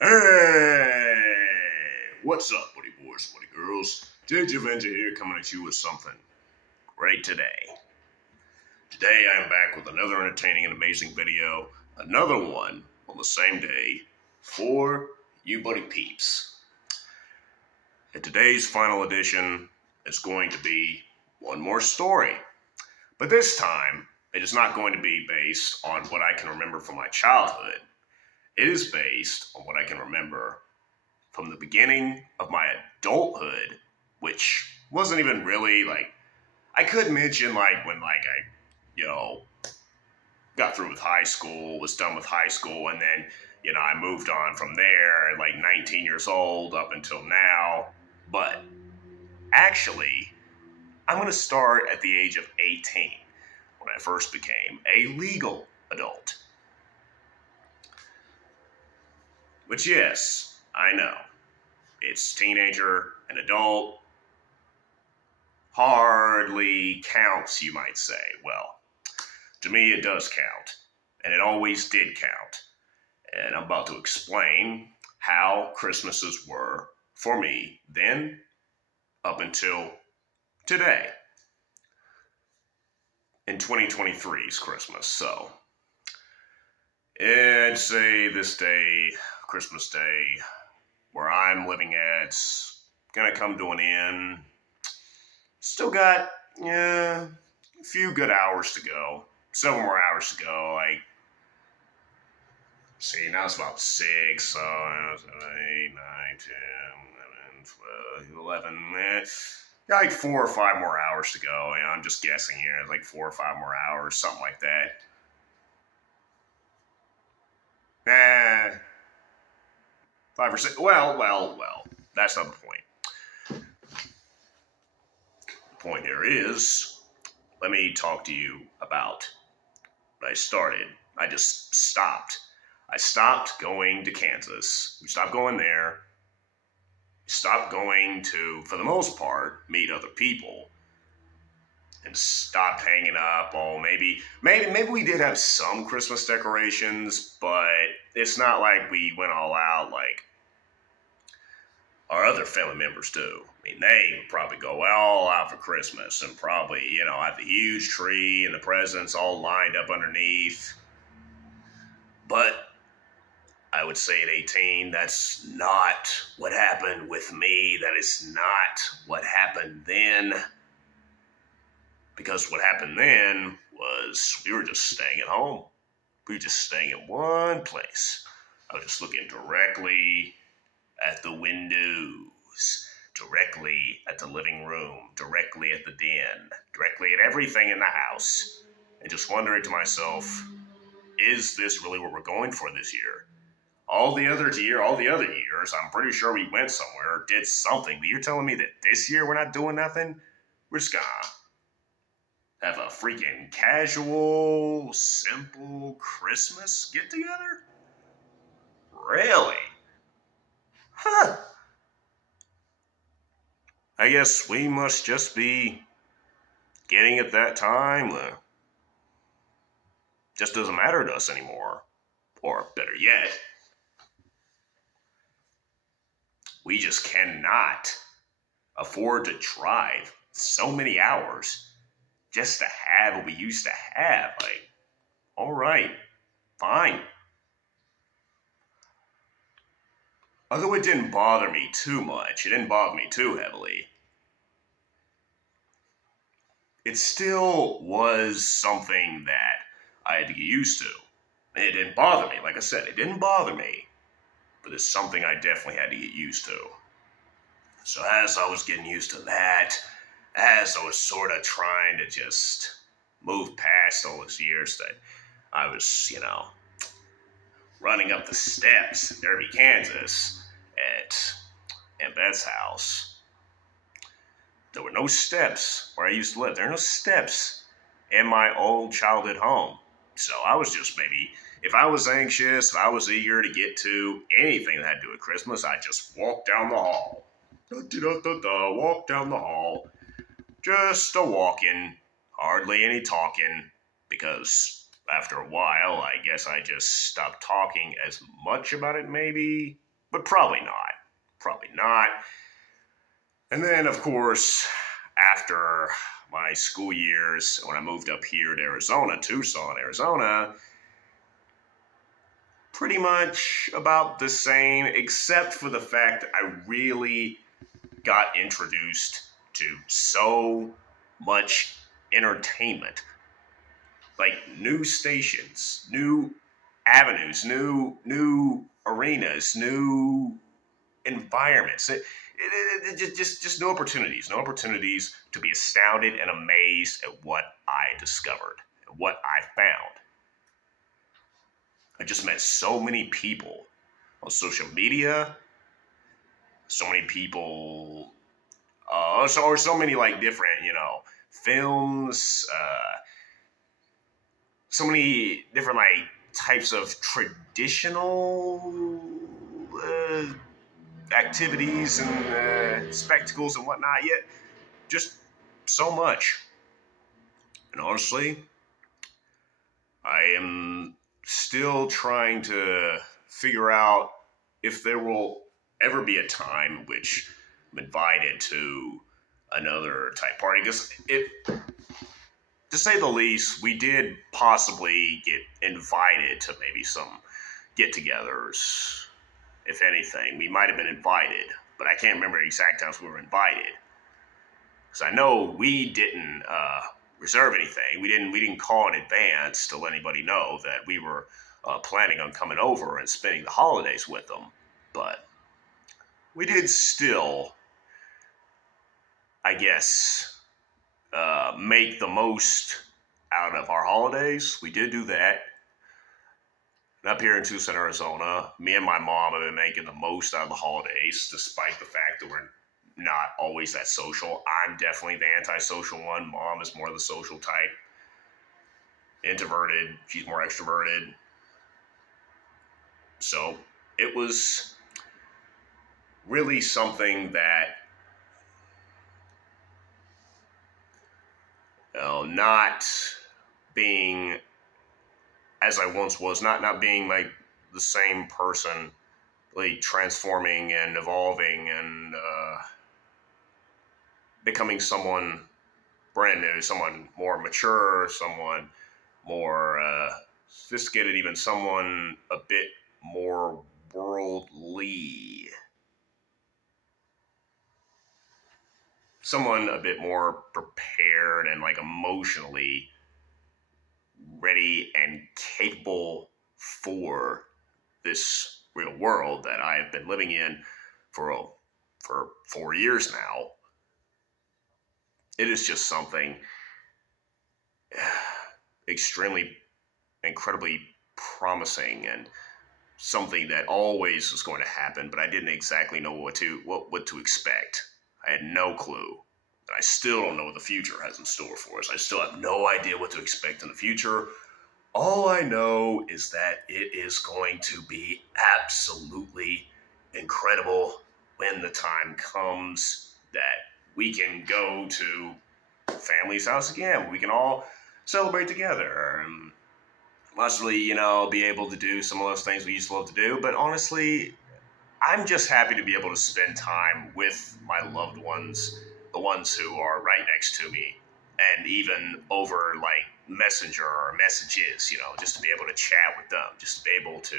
Hey! What's up, buddy boys, buddy girls? Did Avenger here coming at you with something great today. Today I am back with another entertaining and amazing video, another one on the same day for you buddy peeps. And today's final edition is going to be one more story. But this time, it is not going to be based on what I can remember from my childhood. It is based on what I can remember from the beginning of my adulthood, which wasn't even really I could mention when I got through with high school, was done with high school, and then I moved on from there at 19 years old up until now. But actually, I'm going to start at the age of 18 when I first became a legal adult. Which, yes, I know. It's teenager and adult. Hardly counts, you might say. Well, to me it does count. And it always did count. And I'm about to explain how Christmases were for me then up until today. In 2023's Christmas. So, I'd say this day, Christmas Day, where I'm living at, gonna come to an end. Still got, a few good hours to go. Several more hours to go. See, now it's about 6, so 7, 8, 9, 10, 11, 12, 11, got 4 or 5 more hours to go. I'm just guessing here, 4 or 5 more hours, something like that. 5 or 6. Well. That's not the point. The point here is, let me talk to you about when I started. I just stopped. I stopped going to Kansas. We stopped going there. Stopped going to, for the most part, meet other people. And stopped hanging up. Oh, maybe we did have some Christmas decorations, but it's not like we went all out like our other family members do. I mean, they would probably go all out for Christmas and probably, have the huge tree and the presents all lined up underneath. But I would say at 18, that's not what happened with me. That is not what happened then. Because what happened then was we were just staying at home. We were just staying in one place. I was just looking directly at the windows, directly at the living room, directly at the den, directly at everything in the house, and just wondering to myself, is this really what we're going for this year? All the other years, I'm pretty sure we went somewhere or did something, but you're telling me that this year we're not doing nothing? We're just gonna have a freaking casual, simple Christmas get-together? Really? Huh. I guess we must just be getting at that time. Just doesn't matter to us anymore. Or better yet, we just cannot afford to drive so many hours just to have what we used to have. All right, fine. Although it didn't bother me too much, it didn't bother me too heavily, it still was something that I had to get used to. It didn't bother me, like I said, it didn't bother me, but it's something I definitely had to get used to. So as I was getting used to that, as I was sort of trying to just move past all those years that I was, running up the steps in Derby, Kansas at Aunt Beth's house. There were no steps where I used to live. There were no steps in my old childhood home. So I was just maybe, if I was anxious, if I was eager to get to anything that had to do with Christmas, I'd just walk down the hall. Walk down the hall. Just a walking, hardly any talking, because after a while, I guess I just stopped talking as much about it, maybe. but probably not. Probably not. And then, of course, after my school years, when I moved up here to Arizona, Tucson, Arizona, pretty much about the same, except for the fact that I really got introduced to so much entertainment. Like new stations, new avenues, new arenas, new environments. Just no opportunities to be astounded and amazed at what I discovered, what I found. I just met so many people on social media, so many people, so many like different, films, so many different like types of traditional activities and spectacles and whatnot. Yet, just so much. And honestly, I am still trying to figure out if there will ever be a time which I'm invited to another type party. Because to say the least, we did possibly get invited to maybe some get-togethers. If anything, we might have been invited, but I can't remember the exact times we were invited. Because I know we didn't reserve anything. We didn't call in advance to let anybody know that we were planning on coming over and spending the holidays with them. But we did still, I guess, make the most out of our holidays. We did do that. And up here in Tucson, Arizona, me and my mom have been making the most out of the holidays, despite the fact that we're not always that social. I'm definitely the antisocial one. Mom is more the social type. Introverted. She's more extroverted. So it was really something that, not being as I once was, not being like the same person, like transforming and evolving and becoming someone brand new, someone more mature, someone more sophisticated, even someone a bit more worldly, someone a bit more prepared and like emotionally ready and capable for this real world that I have been living in for 4 years now. It is just something extremely, incredibly promising and something that always was going to happen, but I didn't exactly know what to expect. I had no clue. And I still don't know what the future has in store for us. I still have no idea what to expect in the future. All I know is that it is going to be absolutely incredible when the time comes that we can go to family's house again. We can all celebrate together and possibly, be able to do some of those things we used to love to do. But honestly, I'm just happy to be able to spend time with my loved ones, the ones who are right next to me, and even over like Messenger or messages, just to be able to chat with them, just to be able to,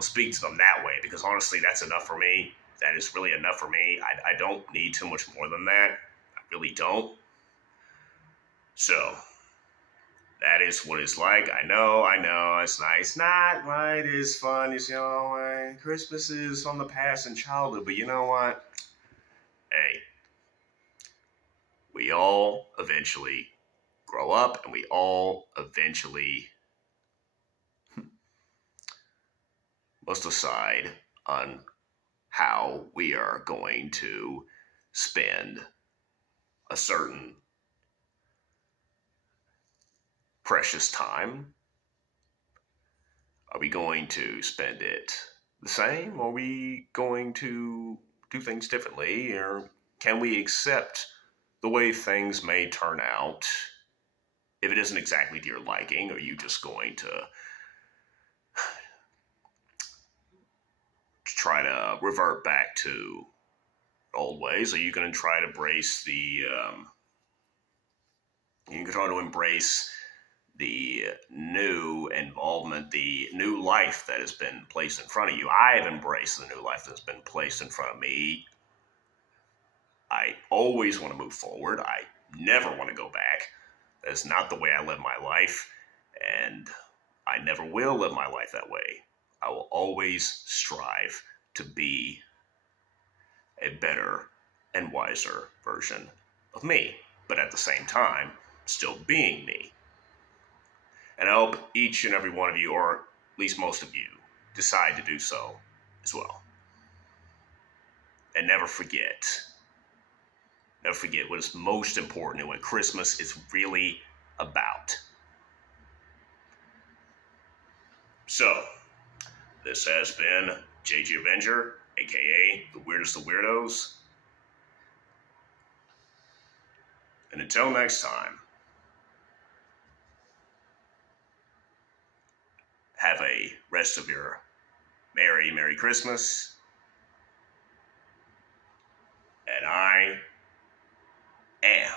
speak to them that way. Because honestly, that's enough for me. That is really enough for me. I don't need too much more than that. I really don't. So that is what it's like. I know, it's nice. Not right, it's fun. It's, Christmas is on the past and childhood, but you know what? Hey, we all eventually grow up and we all eventually must decide on how we are going to spend a certain precious time. Are we going to spend it the same? Are we going to do things differently? Or can we accept the way things may turn out if it isn't exactly to your liking? Are you just going to try to revert back to old ways, or you can try to embrace the new involvement, the new life that has been placed in front of you. I have embraced the new life that's been placed in front of me. I always want to move forward. I never want to go back. That's not the way I live my life, and I never will live my life that way. I will always strive to be a better and wiser version of me, but at the same time, still being me. And I hope each and every one of you, or at least most of you, decide to do so as well. And never forget what is most important and what Christmas is really about. So, this has been JG Avenger, aka the Weirdest of Weirdos. And until next time, have a rest of your Merry Christmas. And I am